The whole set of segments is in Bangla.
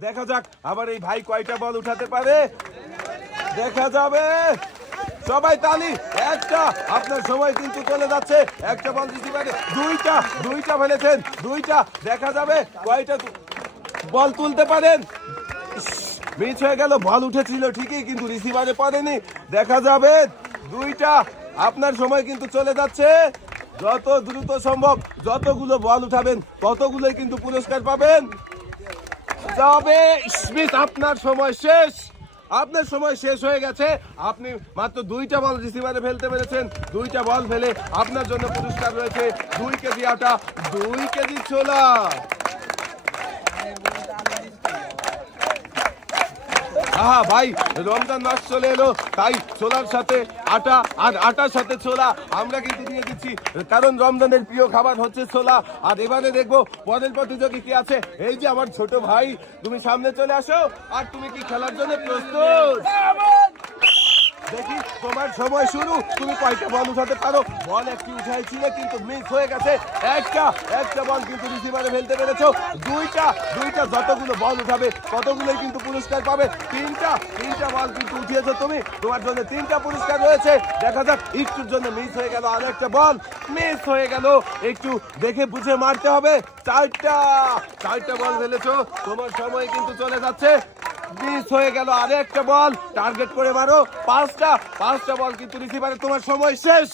দেখা যাক আবার এই ভাই কয়টা বল উঠাতে পারে? দেখা যাবে। সবাই তালি, একটা। আপনার সময় কিন্তু চলে যাচ্ছে। একটা বল দিতে পারে। দুইটা দুইটা ফেলেছেন, দুইটা। দেখা যাবে কয়টা বল তুলতে পারেন। মিস হয়ে গেল, বল উঠেছিল ঠিকই, কিন্তু রিসিভারে পড়েনি। দেখা যাবে দুইটা। আপনার সময় কিন্তু চলে যাচ্ছে। যত দ্রুত সম্ভব, যতগুলো বল উঠাবেন, ততগুলোই কিন্তু পুরস্কার পাবেন। তবে স্মিথ, আপনার সময় শেষ। আপনার সময় শেষ হয়ে গেছে। আপনি মাত্র দুইটা বল রিসিভারে ফেলতে পেরেছেন। দুইটা বল ফেলে আপনার জন্য পুরস্কার রয়েছে দুই কেজি আটা, দুই কেজি ছোলা। আহা, ভাই, রমজান মাস চলে এলো, তাই ছোলার সাথে আটা আর আটার সাথে ছোলা আমরা কিন্তু নিয়ে দিচ্ছি। কারণ রমজানের প্রিয় খাবার হচ্ছে ছোলা। আর এবারে দেখব পরের প্রতিযোগী কি আছে। এই যে আমার ছোট ভাই, তুমি সামনে চলে আসো, আর তুমি কি খেলার জন্য প্রস্তুত? দেখি, তোমার সময় শুরু। তুমি বল উঠাতে পারো? বল একটি কিন্তু মিস হয়ে গেছে। একটা একটা বল কিন্তু রিসিভারে ফেলতে পেরেছ। দুইটা দুইটা যতগুলো বল উঠাবে কিন্তু পুরস্কার পাবে। তিনটা তিনটা বল কিন্তু তুমি। তোমার জন্য তিনটা পুরস্কার রয়েছে। দেখা যাক, একটুর জন্য মিস হয়ে গেল আর একটা বল। মিস হয়ে গেল। একটু দেখে বুঝে মারতে হবে। চারটা চারটা বল ফেলেছো। তোমার সময় কিন্তু চলে যাচ্ছে। মিস হয়ে গেল আরে একটা বল। টার্গেট করে মারো। পাঁচটা। পাঁচটা বল কিন্তু রিসিভারে তোমার সময় শেষ।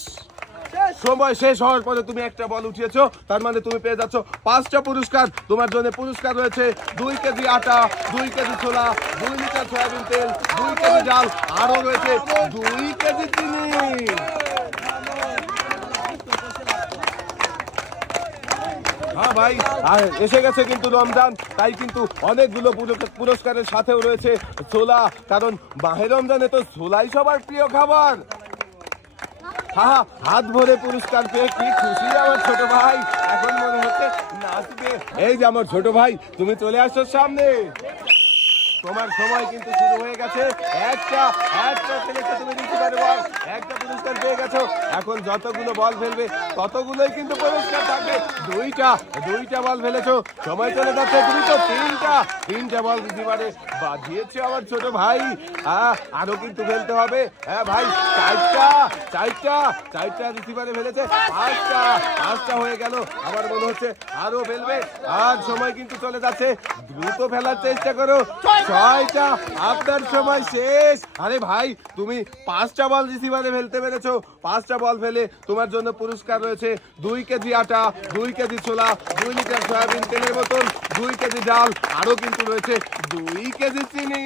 সময় শেষ হওয়ার পরে তুমি একটা বল উঠিয়েছো। তার মানে তুমি পেয়ে যাচ্ছ পাঁচটা পুরস্কার। তোমার জন্য পুরস্কার রয়েছে দুই কেজি আটা দুই কেজি ছোলা দুই লিটার সয়াবিন তেল দুই কেজি ডাল। আরও রয়েছে দুই কেজি চিনি। ভাই। আর এসে গেছে কিন্তু রমজান, তাই কিন্তু অনেকগুলো পুরস্কারের সাথেও রয়েছে ছোলা, কারণ মাহে রমজানে তো ছোলাই সবার প্রিয় খাবার। হাত ভরে পুরস্কার পেয়ে কি খুশি আমার ছোট ভাই। এখন মনে হচ্ছে নাচবে। এই যে আমার ছোট ভাই, তুমি চলে আসছো সামনে। তোমার সময় কিন্তু শুরু হয়ে গেছে। একটা একটা ফেলেছে তুমি দিতে পারো, বল। একটা পুরস্কার পেয়ে গেছো। এখন যতগুলো বল ফেলবে, ততগুলোই কিন্তু পুরস্কার থাকবে। দুইটা দুইটা বল ফেলেছো। সময় চলে যাচ্ছে তুমি তো তিনটা তিনটা বল দিতে পারে বাজিয়েছে আমার ছোট ভাই। হ্যাঁ আরও কিন্তু ফেলতে হবে। হ্যাঁ ভাই, চারটা চারটা চারটা রিসিভারে ফেলেছে। পাঁচটা পাঁচটা হয়ে গেল। আমার মনে হচ্ছে আরও ফেলবে। আর সময় কিন্তু চলে যাচ্ছে। দ্রুত ফেলার চেষ্টা করো। ছয়টা আপনার সময় শেষ। আরে ভাই, তুমি পাঁচটা বল রিসিভারে ফেলতে পেরেছ। পাঁচটা বল ফেলে তোমার জন্য পুরস্কার রয়েছে দুই কেজি আটা, দুই কেজি ছোলা, দুই লিটার সয়াবিন তেলের বোতল, দুই কেজি ডাল, আরও কিন্তু রয়েছে দুই কেজি চিনি।